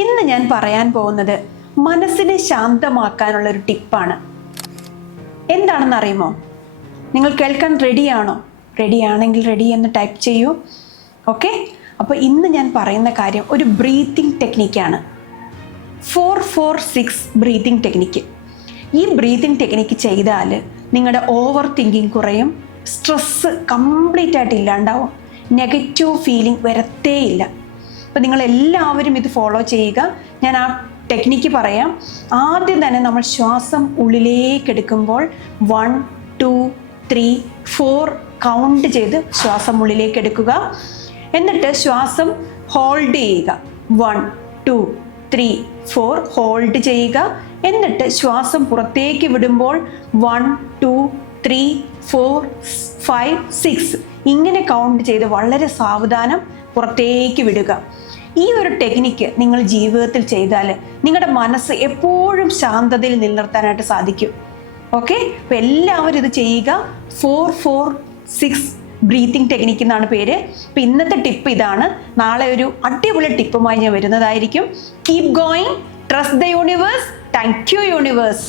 ഇന്ന് ഞാൻ പറയാൻ പോകുന്നത് മനസ്സിനെ ശാന്തമാക്കാനുള്ള ഒരു ടിപ്പാണ്. എന്താണെന്ന് അറിയുമോ? നിങ്ങൾ കേൾക്കാൻ റെഡിയാണോ? റെഡിയാണെങ്കിൽ റെഡി എന്ന് ടൈപ്പ് ചെയ്യൂ. ഓക്കെ, അപ്പോൾ ഇന്ന് ഞാൻ പറയുന്ന കാര്യം ഒരു ബ്രീത്തിങ് ടെക്നിക്കാണ്. 4-4-6 breathing technique. ഈ ബ്രീത്തിങ് ടെക്നിക്ക് ചെയ്താൽ നിങ്ങളുടെ ഓവർ തിങ്കിങ് കുറയും, സ്ട്രെസ്സ് കംപ്ലീറ്റ് ആയിട്ട് ഇല്ലാണ്ടാവും, നെഗറ്റീവ് ഫീലിംഗ് വരത്തേയില്ല. അപ്പോൾ നിങ്ങളെല്ലാവരും ഇത് ഫോളോ ചെയ്യുക. ഞാൻ ആ ടെക്നിക്ക് പറയാം. ആദ്യം തന്നെ നമ്മൾ ശ്വാസം ഉള്ളിലേക്ക് എടുക്കുമ്പോൾ 1, 2, 3, 4 കൗണ്ട് ചെയ്ത് ശ്വാസം ഉള്ളിലേക്ക് എടുക്കുക. എന്നിട്ട് ശ്വാസം ഹോൾഡ് ചെയ്യുക. 1, 2, 3, 4 ഹോൾഡ് ചെയ്യുക. എന്നിട്ട് ശ്വാസം പുറത്തേക്ക് വിടുമ്പോൾ 1, 2, 3, 4, 5, 6 ഇങ്ങനെ കൗണ്ട് ചെയ്ത് വളരെ സാവധാനം പുറത്തേക്ക് വിടുക. ഈ ഒരു ടെക്നിക്ക് നിങ്ങൾ ജീവിതത്തിൽ ചെയ്താൽ നിങ്ങളുടെ മനസ്സ് എപ്പോഴും ശാന്തതയിൽ നിലനിർത്താനായിട്ട് സാധിക്കും. ഓക്കെ, അപ്പോൾ എല്ലാവരും ഇത് ചെയ്യുക. 4-4-6 ബ്രീത്തിങ് ടെക്നിക്ക് എന്നാണ് പേര്. അപ്പോൾ ഇന്നത്തെ ടിപ്പ് ഇതാണ്. നാളെ ഒരു അടിപൊളി ടിപ്പുമായി ഞാൻ വരുന്നതായിരിക്കും. Keep going, trust the universe. Thank you universe.